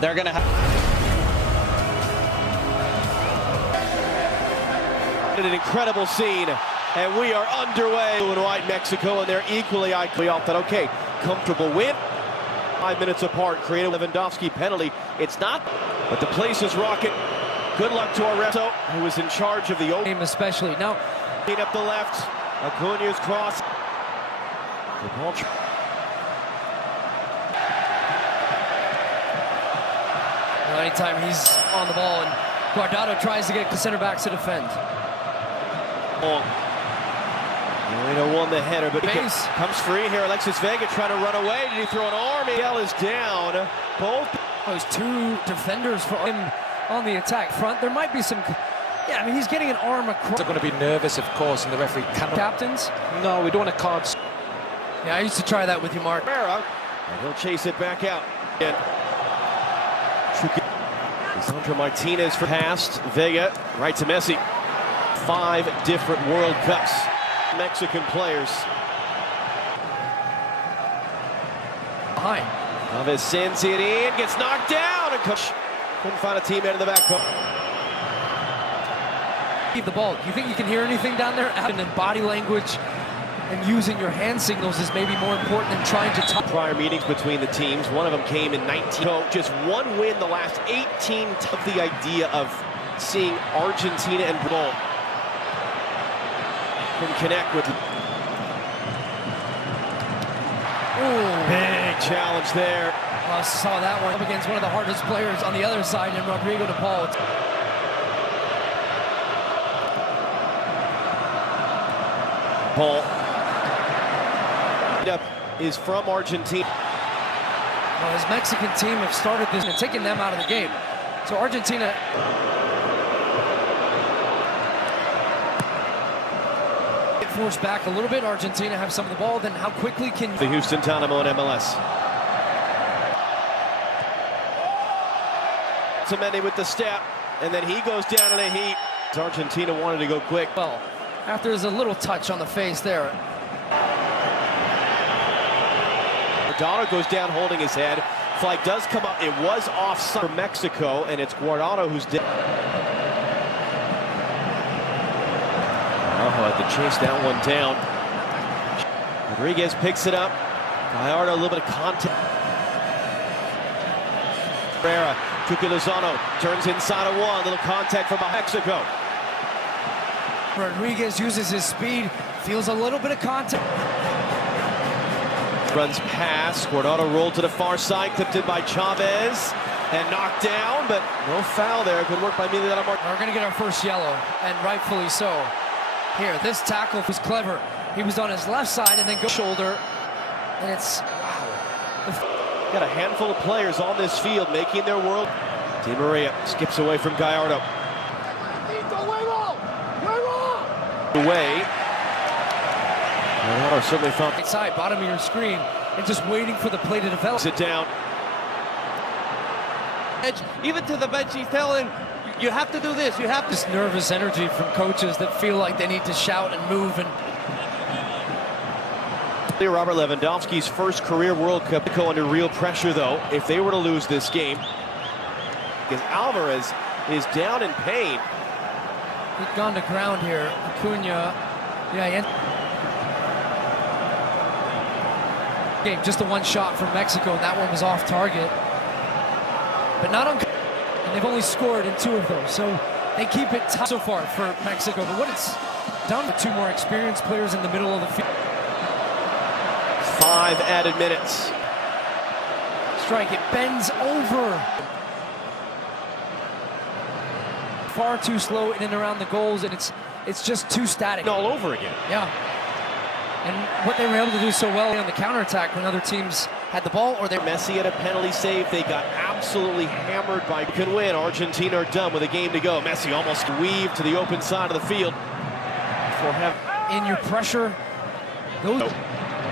They're going to have an incredible scene, and we are underway. Blue and white Mexico, and they're equally off that. Okay, comfortable win. 5 minutes apart, creative Lewandowski penalty. It's not, but the place is rocking. Good luck to Arrezo, who is in charge of the game, especially now. Up the left, Acuña's cross. The ball. Anytime he's on the ball, and Guardado tries to get the center backs to defend. Molina won the header, but comes free here. Alexis Vega trying to run away. Did he throw an arm? Miguel is down. Both. Those two defenders for him on the attack front. There might be some. Yeah, I mean, he's getting an arm across. They're going to be nervous, of course, and the referee cannot. Captains? No, we don't want a card. Yeah, I used to try that with you, Mark. And he'll chase it back out. And Sandro Martinez for past Vega, right to Messi. 5 different World Cups. Mexican players. Behind. Chavez sends it in, gets knocked down, and couldn't find a teammate in the back post. Keep the ball. Do you think you can hear anything down there? And then body language and using your hand signals is maybe more important than trying to talk. Prior meetings between the teams, one of them came in 19. Just one win the last 18. Of the idea of seeing Argentina and Brazil can connect with. Big challenge there. I saw that one up against one of the hardest players on the other side in Rodrigo de Paul. Paul is from Argentina. Well, his Mexican team have started this and taken them out of the game. So Argentina. Get forced back a little bit. Argentina have some of the ball. Then how quickly can the Houston Dynamo and MLS? Otamendi with the step, and then he goes down in a heat. Argentina wanted to go quick. Well, after there's a little touch on the face there. Guardado goes down holding his head. Flag does come up. It was offside for Mexico, and it's Guardado who's dead. Had to chase that one down. Rodriguez picks it up. Gallardo, a little bit of contact. Herrera, Cuca Lozano turns inside of one. Little contact from Mexico. Rodriguez uses his speed, feels a little bit of contact. Runs past, Guardado rolled to the far side, clipped in by Chavez, and knocked down, but no foul there. Good work by Emiliano Martinez. We're going to get our first yellow, and rightfully so. Here, this tackle was clever. He was on his left side and then go shoulder, and it's, wow. Got a handful of players on this field making their world. Di Maria skips away from Gallardo. Away. Gallardo certainly found right side, bottom of your screen, and just waiting for the play to develop. Sit down. Even to the bench, he's telling you have to do this. You have to. This nervous energy from coaches that feel like they need to shout and move. And Robert Lewandowski's first career World Cup to go under real pressure, though, if they were to lose this game, because Alvarez is down in pain. He'd gone to ground here. Acuña, game, just the one shot from Mexico, and that one was off target. But not on. And they've only scored in 2 of those, so they keep it tough so far for Mexico. But what it's done with 2 more experienced players in the middle of the field. 5 added minutes. Strike, it bends over. Far too slow in and around the goals, and it's just too static. All over again. Yeah. And what they were able to do so well on the counterattack when other teams had the ball, or they. Messi had a penalty save. They got absolutely hammered by. Can win. Argentina are done with a game to go. Messi almost weaved to the open side of the field. In your pressure. Those.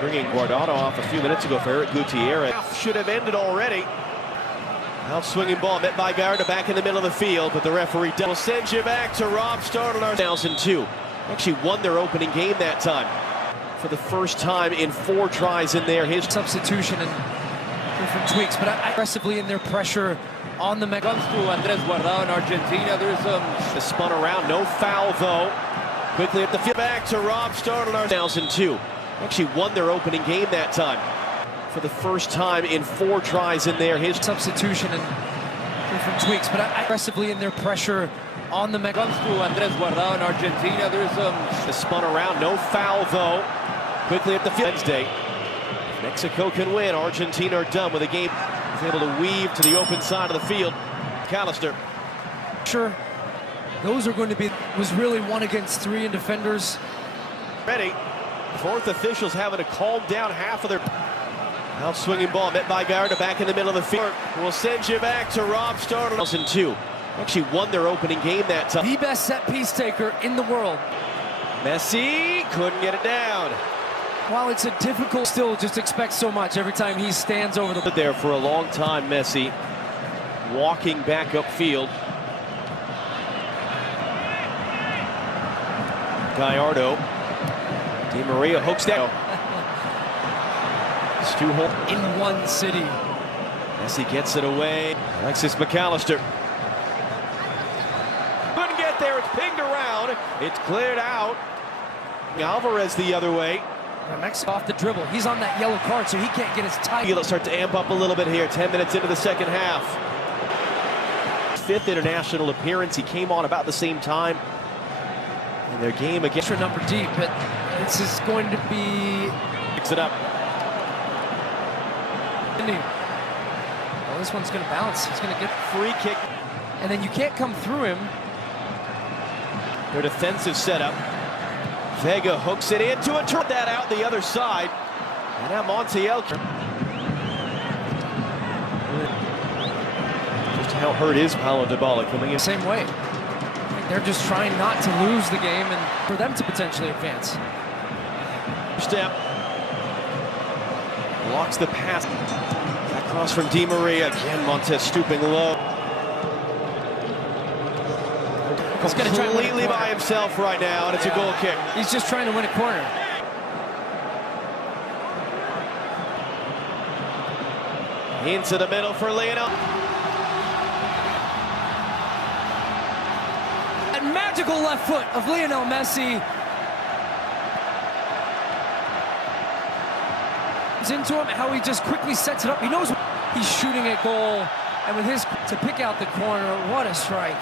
Bringing Guardado off a few minutes ago for Eric Gutierrez. Should have ended already. Out swinging ball met by Gallardo back in the middle of the field, but the referee will send you back to Rob Stadler. 2002. Actually won their opening game that time. For the first time in 4 tries in there. His substitution, and different tweaks, but I aggressively in their pressure on the Comes to Andres Guardado in Argentina. There's Spun around, no foul though. Quickly at the field, back to Rob Startle. 2002. Actually won their opening game that time. For the first time in 4 tries in their history. substitution and different tweaks, but I aggressively in their pressure on the comes to Andres Guardado in Argentina. There's Spun around, no foul though. Quickly at the field. Wednesday. If Mexico can win, Argentina are done with the game. He's able to weave to the open side of the field. McAllister. Sure, those are going to be, was really 1 against 3 in defenders. Ready. 4th officials having to calm down half of their out swinging ball met by Garda back in the middle of the field. We'll send you back to Rob Startle. 2002. Actually won their opening game that time. The best set piece taker in the world. Messi couldn't get it down. While it's a difficult, still just expect so much every time he stands over the. There for a long time, Messi walking back upfield. Gallardo. Di Maria hooks down. Stu Holt in one city. Messi gets it away. Alexis McAllister. Couldn't get there. It's pinged around. It's cleared out. Alvarez the other way. Mexico off the dribble. He's on that yellow card, so he can't get his tie. Let's start to amp up a little bit here. 10 minutes into the second half. 5th international appearance. He came on about the same time in their game against. Extra number deep, but this is going to be. Picks it up. Well, this one's going to bounce. He's going to get Free kick. and then you can't come through him. Their defensive setup. Vega hooks it into it. Turn that out the other side. And now Montiel. Just how hurt is Paulo Dybala coming in? Same way. They're just trying not to lose the game and for them to potentially advance. Step. Blocks the pass. That cross from Di Maria. Again, Montes stooping low. He's going to try Completely by himself right now, and it's a goal kick. He's just trying to win a corner. Into the middle for Lionel. That magical left foot of Lionel Messi. Into him, how he just quickly sets it up. He knows he's shooting at goal, and with his to pick out the corner, what a strike.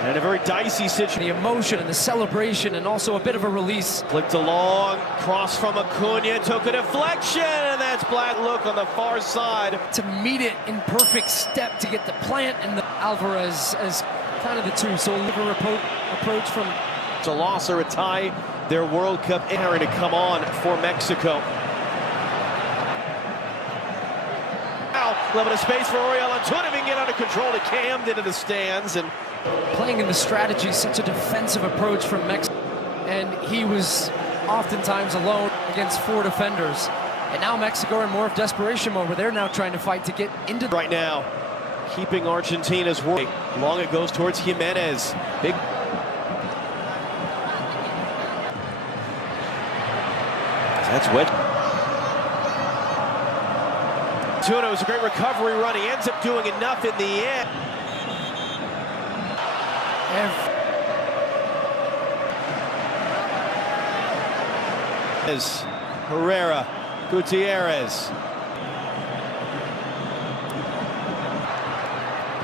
And a very dicey situation. The emotion and the celebration and also a bit of a release. Flicked along, cross from Acuna, took a deflection, and that's black look on the far side. To meet it in perfect step to get the plant and the Alvarez as kind of the two. So a little approach from. It's a loss or a tie. Their World Cup error to come on for Mexico. Now, level of space for Oriol Antuna, if he can get under control. It cammed into the stands and. Playing in the strategy, such a defensive approach from Mexico. And he was oftentimes alone against 4 defenders. And now Mexico are in more of desperation mode where they're now trying to fight to get into. Right now, keeping Argentina's work. Long it goes towards Jimenez. Big. That's wet. Antuna was a great recovery run. He ends up doing enough in the end. Herrera, Gutierrez.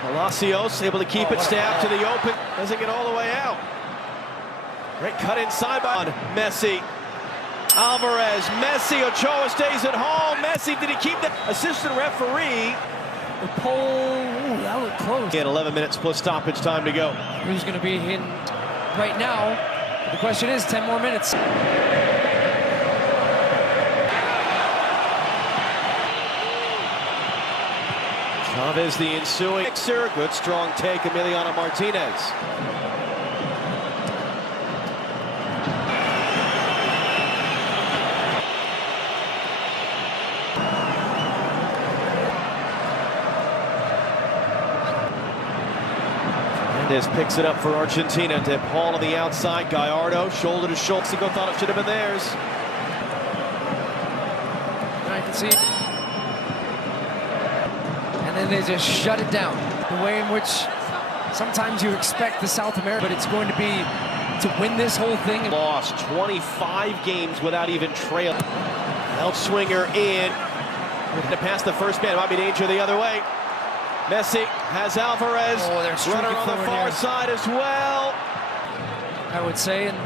Palacios able to keep it stabbed to the open. Doesn't get all the way out. Great cut inside by Messi. Alvarez, Messi, Ochoa stays at home. Messi, did he keep the assistant referee? The pole, ooh, that looked close. 11 minutes plus stoppage time to go. Who's going to be in right now? The question is 10 more minutes. Chavez the ensuing mixer. Good strong take, Emiliano Martinez. Fernandez picks it up for Argentina. De Paul on the outside. Gallardo, shoulder to shoulder. Mexico thought it should have been theirs. can see it. And then they just shut it down. The way in which sometimes you expect the South America, but it's going to be to win this whole thing. Lost 25 games without even trailing. Outswinger in. To pass the first man, might be danger the other way. Messi has Alvarez. Oh, they're runner on the far side as well. I would say. And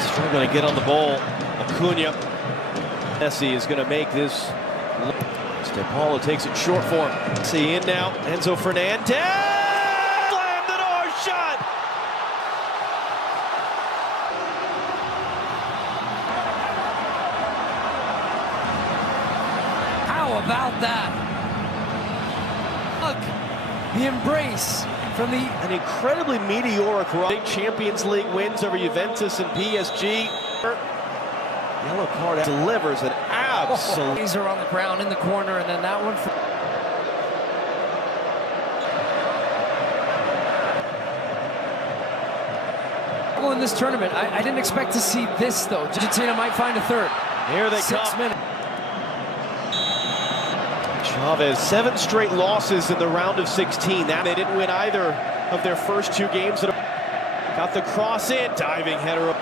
struggling to get on the ball. Acuna. Messi is going to make this. Paulo takes it short for him. See in now. Enzo Fernandez. Slam the door shot. how about that? Look, the embrace from the... An incredibly meteoric run. Champions League wins over Juventus and PSG. Yellow card delivers an absolute. Laser on the ground in the corner, and then that one. In this tournament, I didn't expect to see this though. Argentina might find a third. Here they 6 come. minutes. Chavez, 7 straight losses in the round of 16. Now they didn't win either of their first 2 games. Got the cross in, diving header.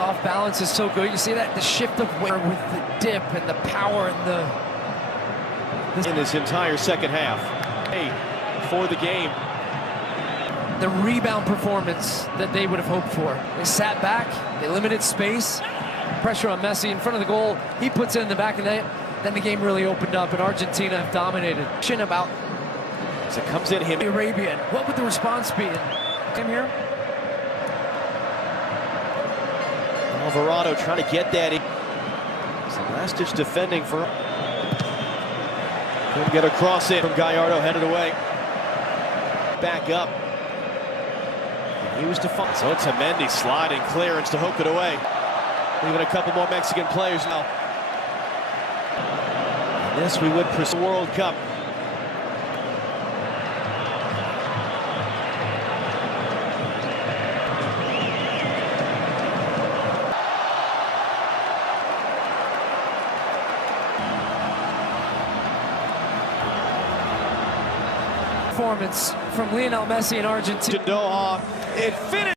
Off balance is so good. You see that, the shift of weight with the dip and the power and the... In this entire second half. Hey, for the game. The rebound performance that they would have hoped for. They sat back, they limited space, pressure on Messi in front of the goal. He puts it in the back of the net. Then the game really opened up, and Argentina have dominated. About as it comes in him. Arabian. What would the response be? Him here? Alvarado trying to get that in. Some last-ditch defending for. Couldn't get a cross in from Gallardo, headed away. Back up. He was defiant. So it's a Mendy sliding clearance to hook it away. Leaving a couple more Mexican players now. And this we would pursue World Cup. Performance from Lionel Messi in Argentina. Doha, it finished.